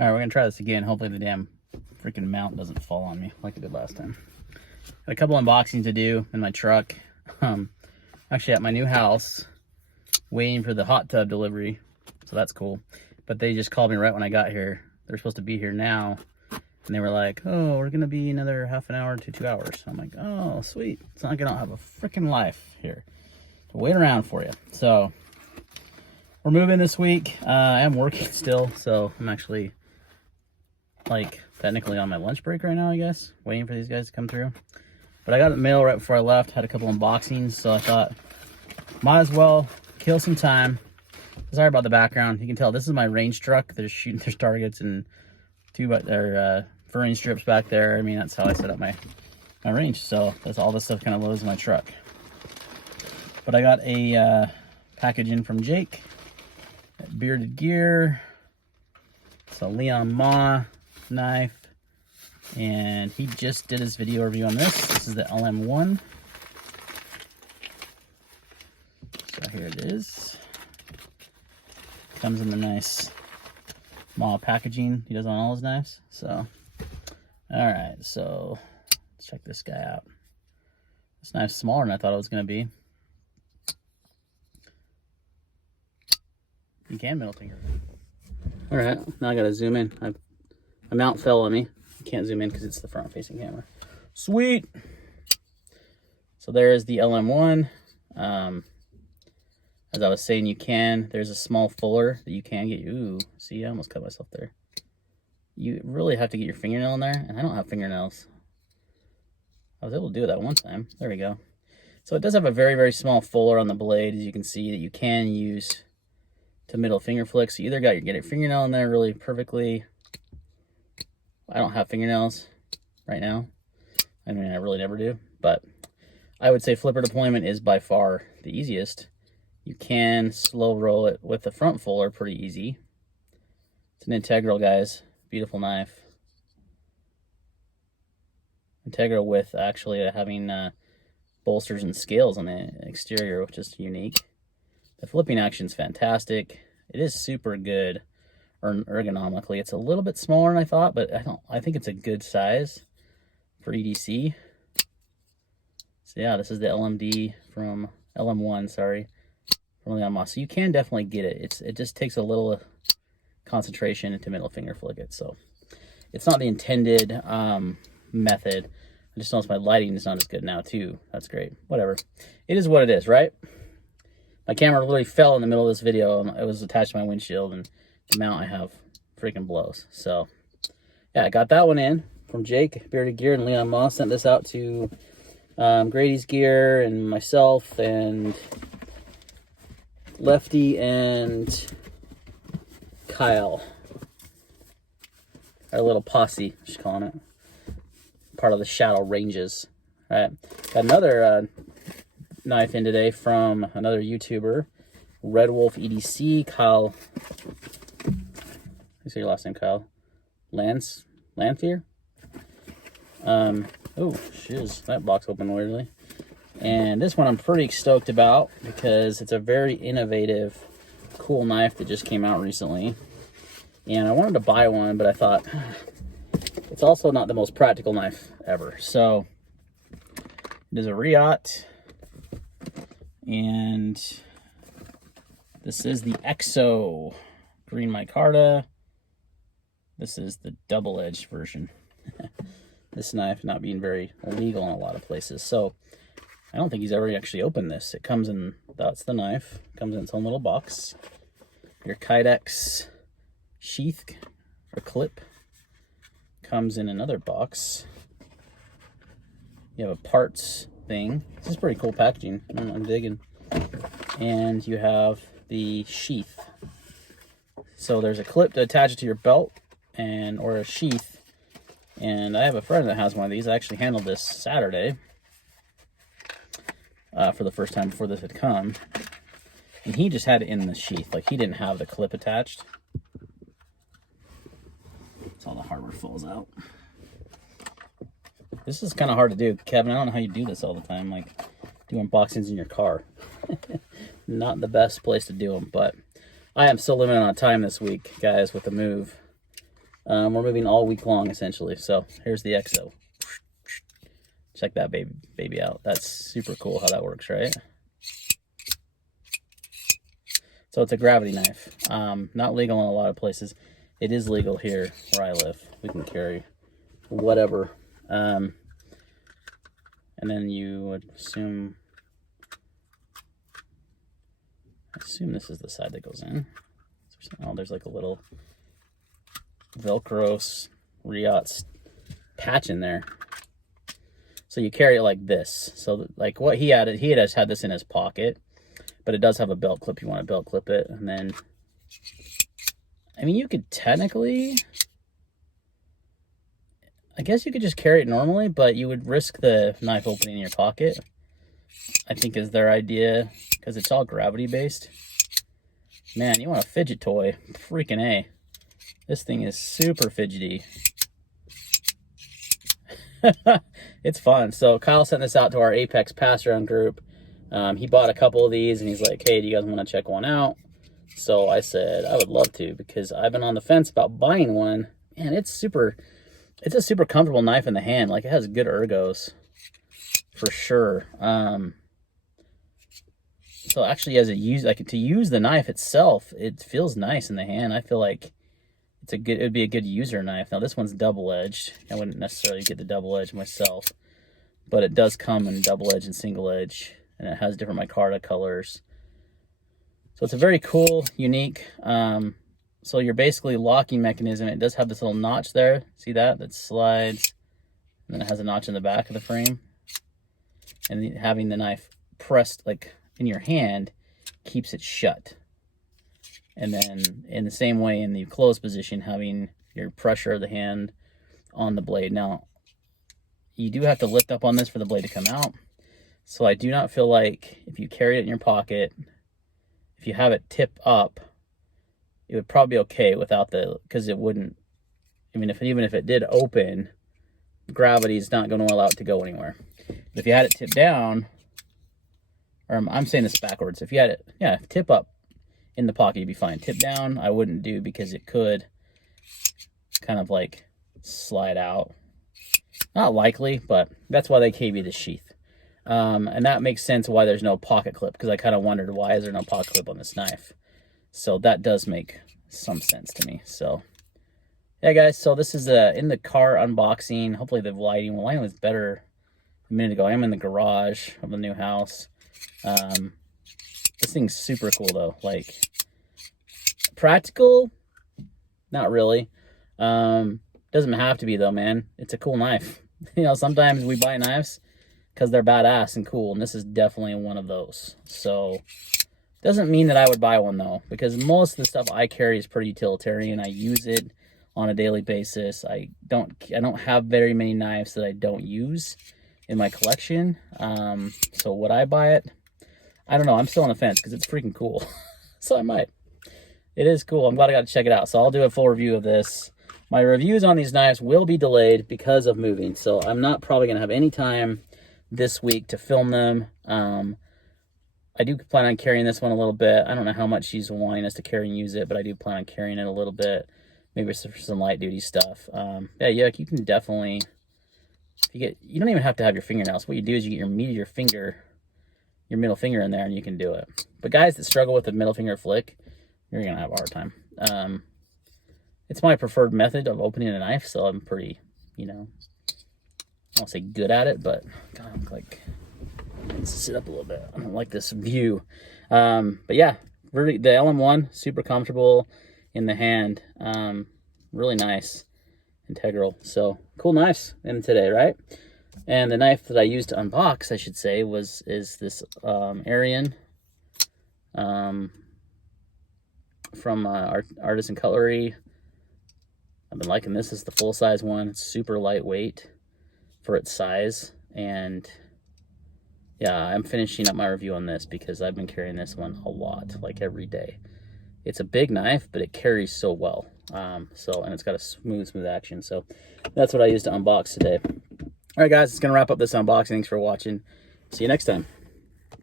All right, we're gonna try this again. Hopefully the damn freaking mount doesn't fall on me like it did last time. Got a couple unboxings to do in my truck. Actually at my new house, waiting for the hot tub delivery, so that's cool. But they just called me right when I got here. They're supposed to be here now, and they were like, "Oh, we're gonna be another half an hour to 2 hours." I'm like, "Oh, sweet. It's not like I don't have a freaking life here to wait around for you." So we're moving this week. I am working still, so I'm actually like technically on my lunch break right now, I guess, waiting for these guys to come through. But I got the mail right before I left, had a couple unboxings, so I thought might as well kill some time. Sorry about the background. You can tell this is my range truck. They're shooting their targets and their furring strips back there. I mean, that's how I set up my range. So that's all this stuff kind of loads in my truck. But I got a package in from Jake at Bearded Gear. It's a Liong Mah knife, and he just did his video review on this. This is the LM1. So here it is. Comes in the nice Mah packaging he does on all his knives. So all right, so let's check this guy out. This knife's smaller than I thought it was going to be. You can middle finger. All right, now I gotta zoom in. My mount fell on me. You can't zoom in because it's the front facing camera. Sweet. So there is the LM1. As I was saying, there's a small fuller that you can get. Ooh, see, I almost cut myself there. You really have to get your fingernail in there, and I don't have fingernails. I was able to do it that one time. There we go. So it does have a very, very small fuller on the blade, as you can see, that you can use to middle finger flick. So you either get your fingernail in there really perfectly. I don't have fingernails right now. I mean, I really never do, but I would say flipper deployment is by far the easiest. You can slow roll it with the front fuller pretty easy. It's an integral, guys. Beautiful knife. Integral with actually having bolsters and scales on the exterior, which is unique. The flipping action is fantastic. It is super good ergonomically. It's a little bit smaller than I thought, but I think it's a good size for EDC. So yeah, this is the LM1, sorry, from Liong Mah. So you can definitely get it. It just takes a little concentration to middle finger flick it. So it's not the intended method. I just noticed my lighting is not as good now too. That's great. Whatever. It is what it is, right? My camera literally fell in the middle of this video, and it was attached to my windshield, and the mount I have freaking blows. So yeah, I got that one in from Jake, Bearded Gear, and Liong Mah. Sent this out to Grady's Gear and myself and Lefty and Kyle. Our little posse, just calling it. Part of the Shadow Ranges. All right, got another knife in today from another YouTuber, Red Wolf EDC, Kyle. You say your last name, Kyle? Lanthier? Oh, shiz, that box opened weirdly. And this one I'm pretty stoked about because it's a very innovative, cool knife that just came out recently. And I wanted to buy one, but I thought it's also not the most practical knife ever. So it is a Reate, and this is the Exo green micarta. This is the double-edged version. This knife not being very illegal in a lot of places. So I don't think he's ever actually opened this. It comes in, that's the knife. It comes in its own little box. Your Kydex sheath or clip comes in another box. You have a parts thing. This is pretty cool packaging. I'm digging. And you have the sheath. So there's a clip to attach it to your belt or a sheath. And I have a friend that has one of these. I actually handled this Saturday for the first time before this had come. And he just had it in the sheath. Like, he didn't have the clip attached. So all the hardware falls out. This is kind of hard to do, Kevin. I don't know how you do this all the time. Like, do unboxings in your car. Not the best place to do them, but I am still limited on time this week, guys, with the move. We're moving all week long, essentially. So here's the Exo. Check that baby out. That's super cool how that works, right? So it's a gravity knife. Not legal in a lot of places. It is legal here where I live. We can carry whatever. And then you would assume, I assume this is the side that goes in. Oh, there's like a little Velcro Reate patch in there. So you carry it like this. So like what he had just had this in his pocket, but it does have a belt clip. You want to belt clip it, and then, I mean, you could technically, I guess you could just carry it normally, but you would risk the knife opening in your pocket, I think is their idea, because it's all gravity based. Man, you want a fidget toy, freaking A. This thing is super fidgety. It's fun. So Kyle sent this out to our Apex pass around group. He bought a couple of these and he's like, hey, do you guys want to check one out? So I said I would love to, because I've been on the fence about buying one. Man, it's a super comfortable knife in the hand. Like, it has good ergos for sure. So actually, to use the knife itself, it feels nice in the hand. I feel like it would be a good user knife. Now this one's double-edged. I wouldn't necessarily get the double edge myself, but it does come in double edge and single edge, and it has different micarta colors. So it's a very cool, unique, so your basically locking mechanism, it does have this little notch there. See that? That slides, and then it has a notch in the back of the frame. And having the knife pressed like in your hand keeps it shut. And then in the same way, in the closed position, having your pressure of the hand on the blade. Now, you do have to lift up on this for the blade to come out. So I do not feel like if you carry it in your pocket, if you have it tip up, it would probably be okay without because it wouldn't, even if it did open, gravity is not going to allow it to go anywhere. But if you had it tip down, or I'm saying this backwards, if you had it, yeah, tip up in the pocket, you'd be fine. Tip down, I wouldn't do, because it could kind of like slide out. Not likely, but that's why they gave you the sheath. And that makes sense why there's no pocket clip, because I kind of wondered, why is there no pocket clip on this knife? So that does make some sense to me. So yeah, guys, so this is in the car unboxing. Hopefully the lighting was better a minute ago. I am in the garage of the new house. This thing's super cool though. Like, practical, not really. Doesn't have to be though, man. It's a cool knife. You know, sometimes we buy knives because they're badass and cool, and this is definitely one of those. So doesn't mean that I would buy one though, because most of the stuff I carry is pretty utilitarian. I use it on a daily basis. I don't have very many knives that I don't use in my collection. So would I buy it? I don't know. I'm still on the fence because it's freaking cool. So I might. It is cool. I'm glad I got to check it out. So I'll do a full review of this. My reviews on these knives will be delayed because of moving. So I'm not probably going to have any time this week to film them. I do plan on carrying this one a little bit. I don't know how much she's wanting us to carry and use it, but I do plan on carrying it a little bit. Maybe for some light duty stuff. Yeah, you can definitely, you don't even have to have your fingernails. What you do is you get your middle finger in there, and you can do it. But guys that struggle with the middle finger flick, you're gonna have a hard time. It's my preferred method of opening a knife, so I'm pretty, I won't say good at it, but God, I'm like, let's sit up a little bit. I don't like this view. But yeah, really, the LM1, super comfortable in the hand. Really nice, integral. So cool knives in today, right? And the knife that I used to unbox, I should say, is this Arian from Artisan Cutlery. I've been liking this. Is the full size one. It's super lightweight for its size, and yeah, I'm finishing up my review on this because I've been carrying this one a lot, like every day. It's a big knife, but it carries so well. And it's got a smooth action. So that's what I used to unbox today. All right, guys, it's going to wrap up this unboxing. Thanks for watching. See you next time.